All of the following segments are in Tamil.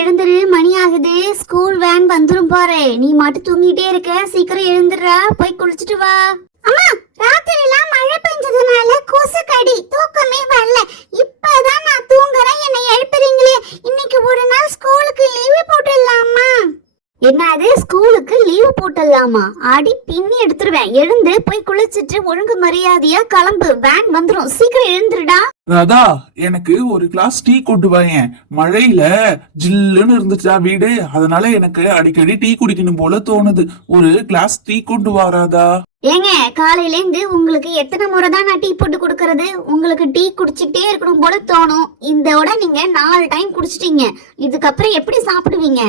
எழுந்துரு, மணி ஆகுது, ஸ்கூல் வேன் வந்துரும் பாரு. நீ மட்டும் தூங்கிட்டே இருக்க, சீக்கிரம் எழுந்துடுறா, போய் குளிச்சுட்டு வா. அம்மா, ராத்திரி எல்லாம் மழை பெஞ்சதுனால கொசுக்கடி, தூக்கமே வரல. இப்பதான் நான் தூங்குறேன், என்னை எழுப்புறீங்களே. இன்னைக்கு ஒரு நாள் ஸ்கூலுக்கு லீவு போட்டுடலாமா? என்னது, ஸ்கூலுக்கு லீவு போட்டுடலாமா? அடி பின்னி எடுத்துருவேன். எழுந்து போய் குளிச்சுட்டு ஒழுங்கு மரியாதையா கிளம்பு, வேன் வந்துரும். சீக்கிரம் எழுந்துருடா. ராதா, எனக்கு ஒரு கிளாஸ் டீ கொண்டு வாயேன். மழையில ஜில்லுன்னு இருந்துச்சா வீடு, அதனால எனக்கு அடிக்கடி டீ குடிக்கணும் போல தோணுது. ஒரு கிளாஸ் டீ கொண்டு வா ராதா. ஏங்க, காலையில இருந்து உங்களுக்கு எத்தனை முறை தான் நான் டீ போட்டு கொடுக்கறது? உங்களுக்கு டீ குடிச்சுட்டே இருக்கணும் போல தோணும். இதோட நீங்க 4 டைம் குடிச்சிட்டீங்க. இதுக்கப்புறம் எப்படி சாப்பிடுவீங்க?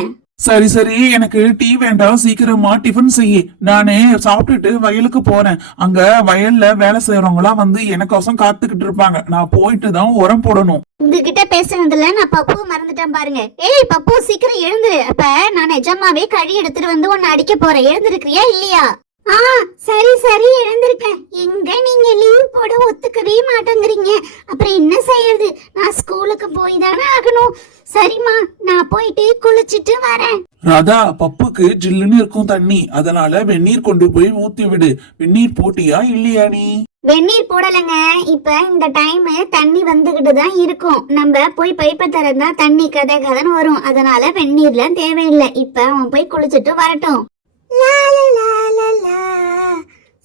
சரி சரி, எனக்கு டீ வேண்டாம், சீக்கிரமா டிஃபன் செய்ய. நானே சாப்பிட்டுட்டு வயலுக்கு போறேன். அங்க வயல்ல வேலை செய்யறவங்க எல்லாம் வந்து எனக்கோசம் காத்துக்கிட்டு இருப்பாங்க. நான் போயிட்டு தான் உரம் போடணும். உங்ககிட்ட பேசுனதுல நான் பப்பு மறந்துட்டேன் பாருங்க. ஏய் பப்பு, சீக்கிரம் எழுந்துரு. அப்ப நான் நிஜமாவே கழி எடுத்துட்டு வந்து உன்னை அடிக்க போறேன். எழுந்திருக்கிறியா இல்லையா? சரி சரி, எழுந்திருக்கேன். எங்க நீங்க லீவ் போட ஒத்துக்கவே மாட்டேங்கிறீங்க. அப்புறம் என்ன செய்யறது? நான் ஸ்கூலுக்கு போய் தானே ஆகணும். சரிம்மா, நான் போயிட்டு குளிச்சுட்டு வரேன். ராதா, பப்புக்கு ஜில்லுன்னு இருக்கும் தண்ணி, அதனால வெந்நீர் கொண்டு போய் ஊத்தி விடு. வெந்நீர் போட்டியா இல்லையா நீ? வெந்நீர் போடலங்க. இப்ப இந்த டைம் தண்ணி வந்துகிட்டு தான் இருக்கும். நம்ம போய் பைப்பை திறந்தா தண்ணி கதை கதைன்னு வரும். அதனால வெந்நீர்லாம் தேவையில்லை. இப்ப அவன் போய் குளிச்சுட்டு வரட்டும்.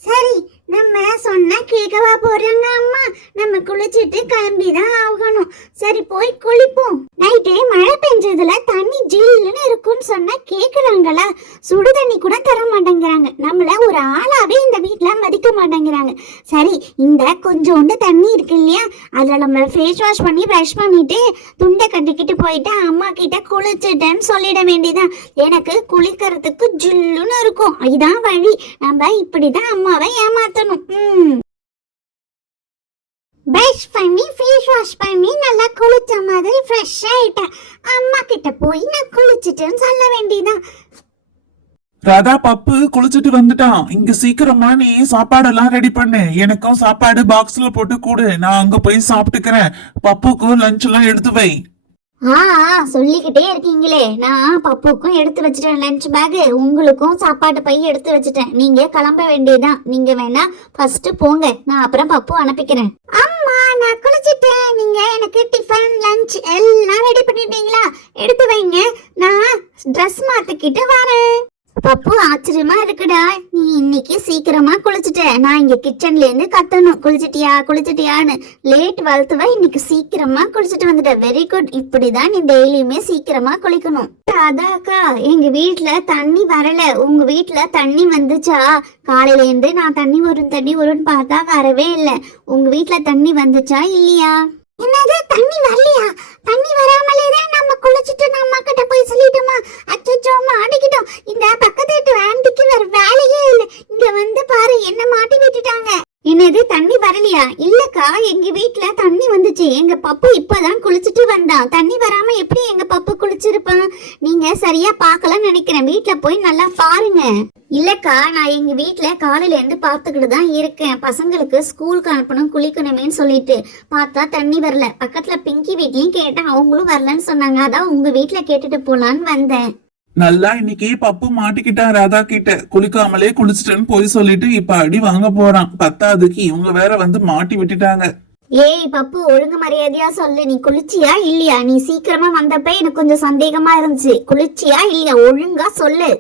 சரி, நம்ம சொன்னா கேட்கவா போறாங்க அம்மா? நம்ம குளிச்சுட்டு கிளம்பிதான் ஆகணும். சரி, போய் குளிப்போம். நைட்டு மழை பெஞ்சதுல தண்ணி ஜில்லுன்னு இருக்கும்னு சொன்னா கேக்குறாங்களா? சுடு தண்ணி கூட தர மாட்டேங்கிறாங்க. நம்மள ஒரு ஆளாவே இந்த வீட்டுல மதிக்க மாட்டேங்கிறாங்க. சரி, இந்த கொஞ்சோண்டு தண்ணி இருக்கு இல்லையா, அதுல நம்ம ஃபேஸ் வாஷ் பண்ணி ப்ரஷ் பண்ணிட்டு துண்டை கட்டிக்கிட்டு போயிட்டு அம்மா கிட்ட குளிச்சுட்டேன்னு சொல்லிட வேண்டியதான். எனக்கு குளிக்கிறதுக்கு ஜில்லுன்னு இருக்கும். இதான் வழி. நம்ம இப்படிதான் அம்மாவை ஏமாத்தணும். பிரஷ் பண்ணி ஃபேஸ் வாஷ் பண்ணி நல்லா குளிச்ச மாதிரி ஃப்ரெஷ் ஆயிட்டேன். அம்மா கிட்ட போய் நான் குளிச்சிட்டேன்னு சொல்ல வேண்டியதான். ராதா, பப்பு குளிச்சுட்டு வந்துட்டான். இங்க சீக்கிரமா நீ சாப்பாடெல்லாம் ரெடி பண்ணு. எனக்கும் சாப்பாடு பாக்ஸ்ல போட்டு கூடு, நான் அங்க போய் சாப்பிட்டுக்கிறேன். பப்புக்கும் லஞ்ச் எல்லாம் எடுத்து வை. சொல்லிக்கிட்டே இருக்கீங்களே. நான் பப்புக்கும் எடுத்து வச்சுட்டேன் லஞ்ச் பேக், உங்களுக்கும் சாப்பாட்டு பை எடுத்து வச்சுட்டேன். நீங்க கிளம்ப வேண்டியதான். நீங்க வேணா ஃபர்ஸ்ட் போங்க, நான் அப்புறம் பப்பு அனுப்பிக்கிறேன். அம்மா, நான் குளிச்சுட்டேன். நீங்க எனக்கு டிஃபன் லஞ்ச் எல்லாம் ரெடி பண்ணிட்டீங்களா? எடுத்து வைங்க, நான் ட்ரெஸ் மாத்திக்கிட்டு வரேன். பப்பு, ஆச்சரியமா இருக்குடா, நீ இன்னைக்கு சீக்கிரமா குளிச்சுட்ட. நான் இங்க கிச்சன்ல இருந்து கத்தணும், குளிச்சிட்டியா குளிச்சிட்டியான்னு. லேட் வளர்த்துவ, இன்னைக்கு சீக்கிரமா குளிச்சுட்டு வந்துட்ட. Very good. இப்படிதான் நீ டெய்லியுமே சீக்கிரமா குளிக்கணும். அதாக்கா, எங்க வீட்டுல தண்ணி வரல. உங்க வீட்டுல தண்ணி வந்துச்சா? காலையில இருந்து நான் தண்ணி வரும்னு பார்த்தா வரவே இல்லை. உங்க வீட்டுல தண்ணி வந்துச்சா இல்லையா? என்னது, தண்ணி வரலையா? தண்ணி வராமலேதான் நம்ம குளிச்சுட்டு நம்ம கிட்ட போய் சொல்லிட்டோமா? அச்சோ, மாட்டிக்கிட்டோம். இந்த பக்கத்து வீட்டு ஆண்டிக்கு வேற வேலையே இல்லை. இங்க வந்து பாரு, என்ன மாட்டி விட்டுட்டாங்க. என்னது, தண்ணி வரலையா? இல்லக்கா, எங்க வீட்டுல தண்ணி வந்துச்சு. எங்க பப்பு இப்பதான் குளிச்சுட்டு வந்தான். தண்ணி வராம எப்படி எங்க பப்பு குளிச்சிருப்பான்? நீங்க சரியா பாக்கலன்னு நினைக்கிறேன். வீட்டுல போய் நல்லா பாருங்க. இல்லக்கா, நான் எங்க வீட்டுல காலையில இருந்து பாத்துக்கிட்டு தான் இருக்கேன். பசங்களுக்கு ஸ்கூலுக்கு அனுப்பணும், குளிக்கணுமேன்னு சொல்லிட்டு பார்த்தா தண்ணி வரல. பக்கத்துல பிங்கி வீட்லயும் கேட்டேன், அவங்களும் வரலன்னு சொன்னாங்க. அதான் உங்க வீட்டுல கேட்டுட்டு போலான்னு வந்தேன். நல்லா இன்னைக்கு பப்பு மாட்டிக்கிட்டான் ராதா கிட்ட. குளிக்காமலே குளிச்சுட்டேன்னு போய் சொல்லிட்டு இப்ப அடி வாங்க போறான். பத்தாவதுக்கு இவங்க வேற வந்து மாட்டி விட்டுட்டாங்க. ஏய் பப்பு, ஒழுங்கு மரியாதையா சொல்லு, நீ குளிச்சியா இல்லையா? நீ சீக்கிரமா வந்தப்ப எனக்கு கொஞ்சம் சந்தேகமா இருந்துச்சு. குளிச்சியா இல்லையா? ஒழுங்கா சொல்லு.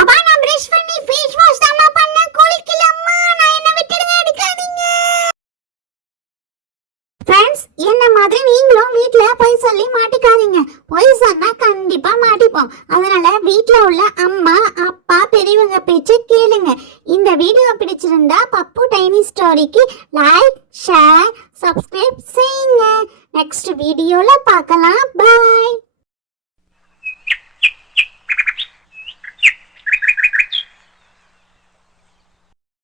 அப்பா, நான் பிரஷ் பண்ணி ஃபேஸ் வாஷ் தாமா பண்ண, குளிக்கலம்மா. நான் என்ன விட்டுடுங்க, அடிக்காதீங்க. ஃப்ரெண்ட்ஸ், என்ன மாதிரி நீங்களும் வீட்ல போய் சொல்லி மாட்டிக்காதீங்க. போய் சொன்னா கண்டிப்பா மாட்டிப்போம். அதனால வீட்ல உள்ள அம்மா அப்பா பெரியவங்க பேச்சு கேளுங்க. இந்த வீடியோ பிடிச்சிருந்தா பப்பு டைனி ஸ்டோரிக்கு லைக், ஷேர், சப்ஸ்கிரைப் செய்யுங்க. நெக்ஸ்ட் வீடியோல பார்க்கலாம். பாய்.